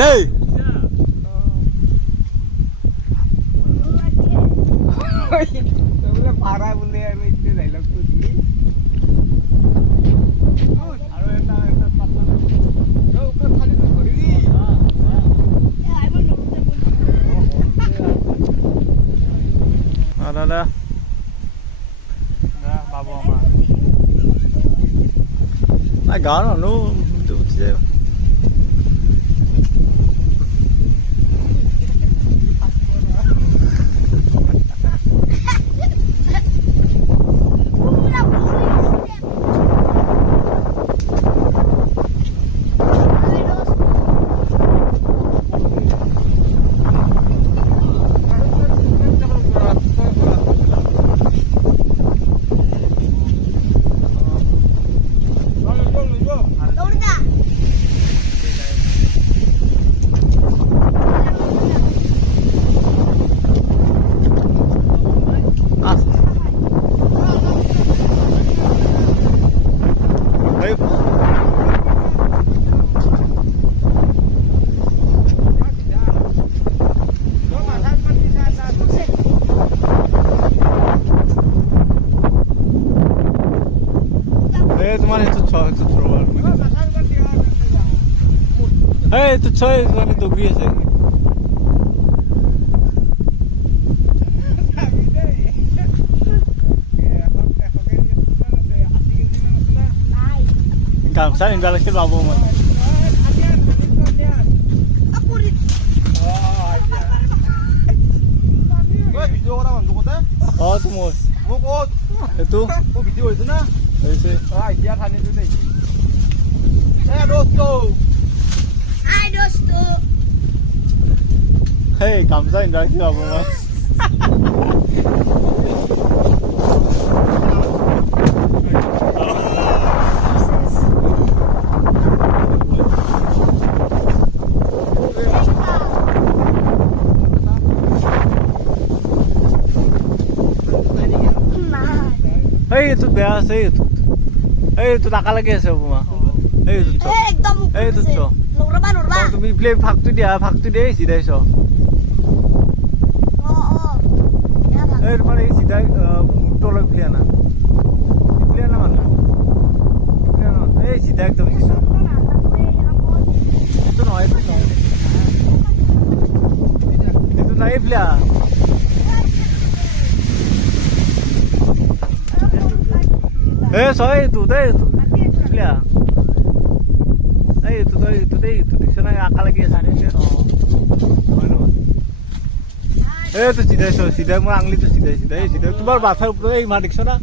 দেই ভাড়া বোলে আৰু এতিয়া ডাইলগটো দি আৰু এটা পাতলা ওপৰত খালিটো ধৰিবি দাদা বাবু আমাৰ গাঁৱৰ মানুহ উঠি যায় তোমার এই তো এই তো ছয় মানে দগরি আছে গামছা নিবা লাগিছিল বাবু মই তোমাৰ এইটো ভিডিঅ' হৈছে না হৈছে এতিয়া ঠানিটো দেই দোস্ত সেই গামছা নিবা লাগিছিল বাবু মই এইটো বেয়া আছে এইটো টাকা লাগি আছে বোমা এইটো তুমি প্লে ভাগটো দিয়া ভাগটো দিয়ে চিধাই চ এই তোমাৰ এই চিধাই তলক প্লিয়া না মানুহ এই চিধা একদম দিছো এইটো নহয় এইটো নাই plea Eso, itu lihat. Itu di sana akal lagi sana ya. Itu sudah mau angli itu sudah. Itu baru bahasa upro ini madik sana.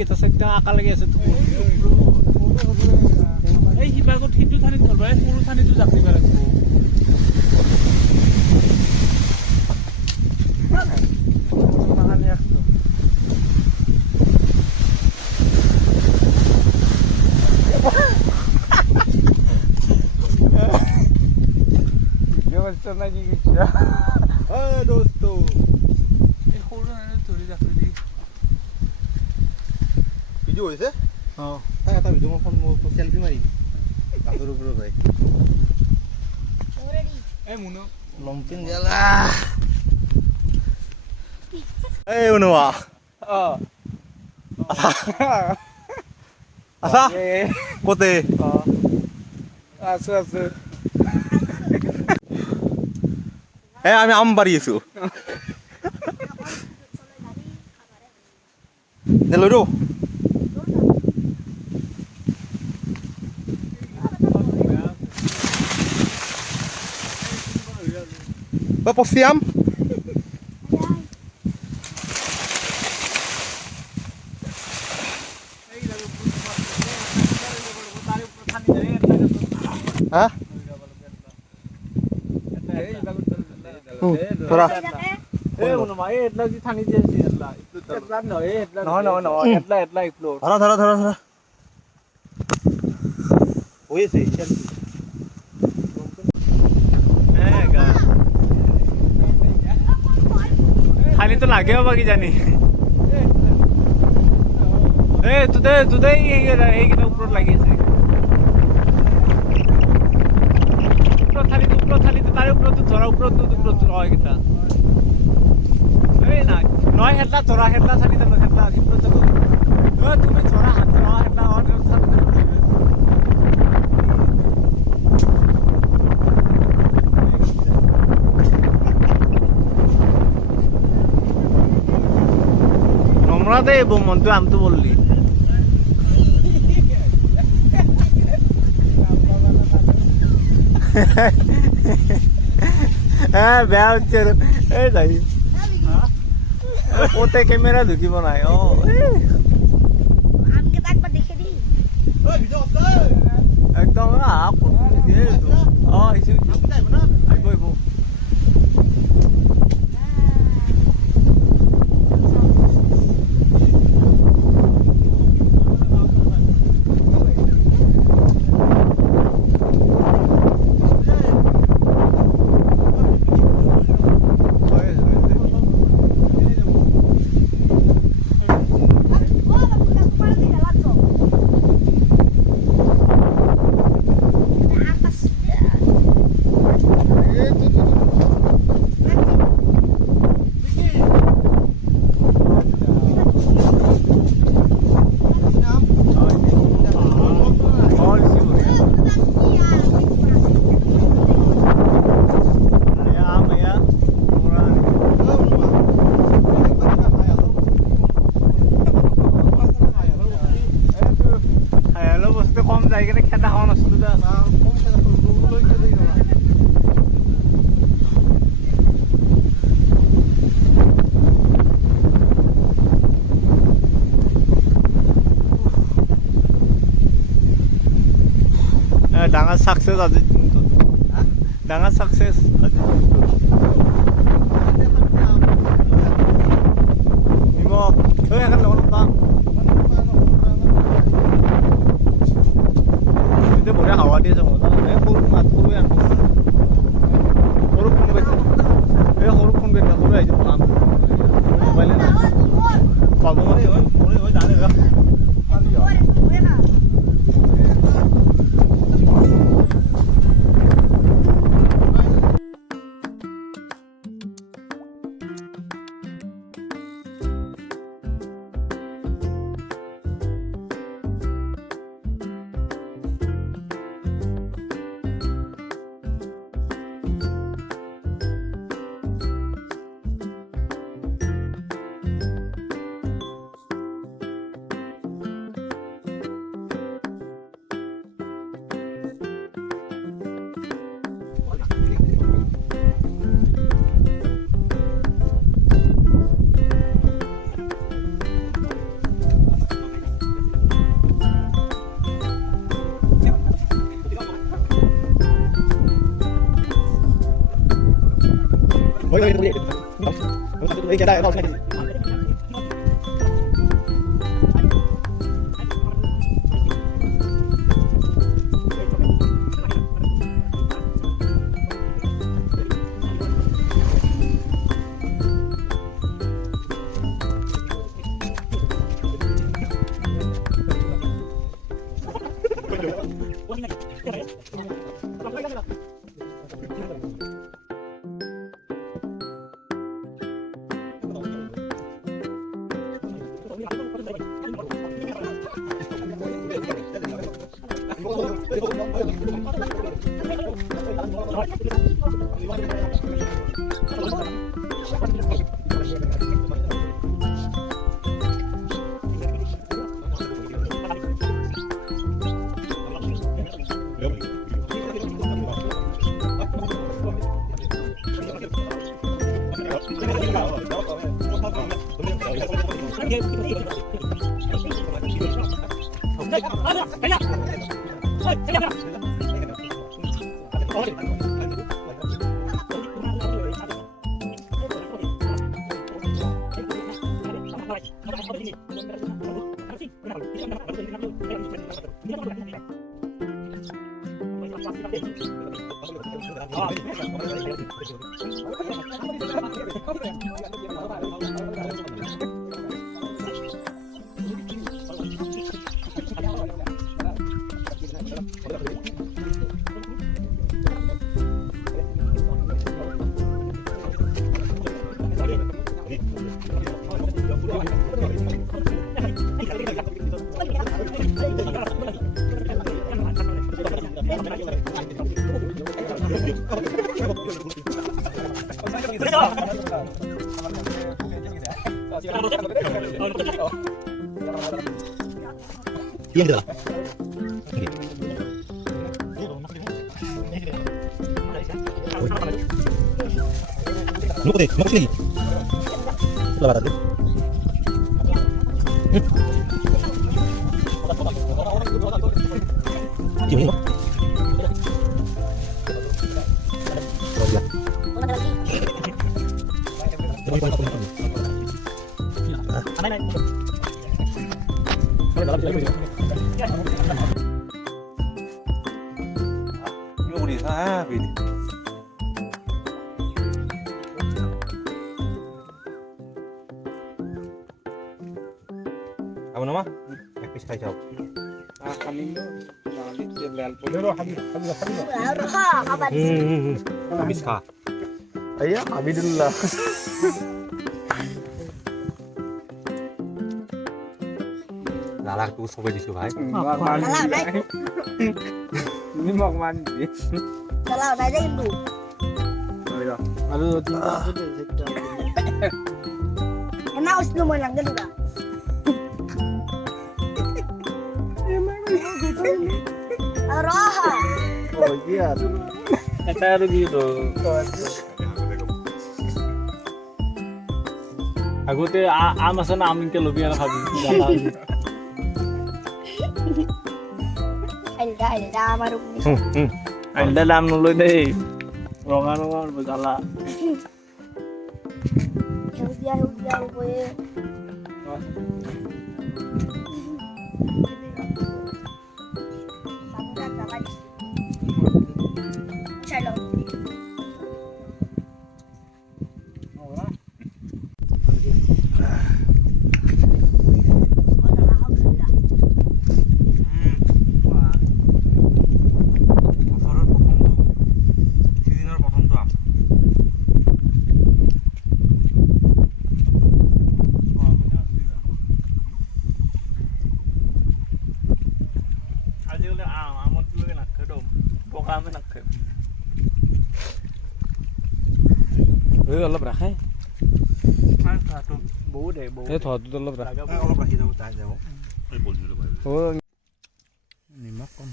Kita sekarang akal lagi itu. Hibar kok hidu thani thorba, puru thani tu jakti bare ko. Mahani akto. Lagi gitu. Dosto. Holo na thori jakti di. Video হৈছে? এটা video' মই phone selfie মাৰি বাগৰ ওপৰত ভাই এই মুনো লম্পিন গেলা এই উনৱা আছা কোতে আছো আমি আম বাৰী আছো লৈ ৰ পচিয়াম হা ধৰা ধৰা হৈছে খালি তো লাগে বাবা কি জানি তোদেৰ এইকেইটা ওপৰত লাগি আছে খালি চৰা ওপৰত নহয় কেইটা এই নাই নহয় হেতলা চৰা হেতলা চালি যাব হেতলা ওপৰত যাব তুমি চৰা হাত চৰা হেতলা চালি যাব নোংরা দে বোমন তুই আমতো বললি হ্যাঁ বেয়া হচ্ছে এই যাই ওতে ক্যামেরা ঢুকিব নাই ও আমাকে তো একবার দেখে দিই একদম আইব আইব কম যায় কিনে খেতা খাওয়া নষ্ট ডাঙৰ সাকসেস আজি কিন্তু ডাঙৰ সাকসেস আজি নিমখ থৈ এখন লগত পাম কিন্তু বঢ়িয়া হাৱা দিয়ে যাব সৰু মাত সৰু আনব সৰু ফোন কৰি এই সৰু ফোন কৰি সৰু আহি যাব পাম মোবাইলে নাই পাব মই জানে Yang dah. Lupa deh, mau sini. Sudah barat. Gimana? Ini udah sah, ini. Apa nama? Epis kacau. kami balik dia lihat pun. Habis. Habis kah? Ayah, Abidullah. Lalak tuh sampai di sungai. Ini mau mandi. Kalau ada ibu. Aduh, tinggal Enak us nomor lang ganun ba? Araha. Oh iya. Kata gitu. Aku tuh amasan amin ke lebih enak habis. Ada maru. Anda dalam dulu deh. Rongan bersalah. Hujan boleh. Shalom. অলপ ৰাখে Bố để bố. এই থোৱাটো অলপ ৰাখ অলপ ৰাখি যাব তাই যাব। নিমখ কম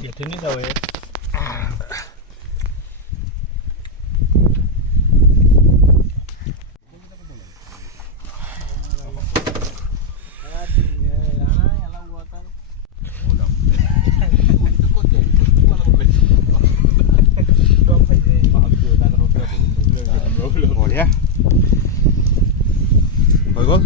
Biarkan ni tahu ya. Rồi con.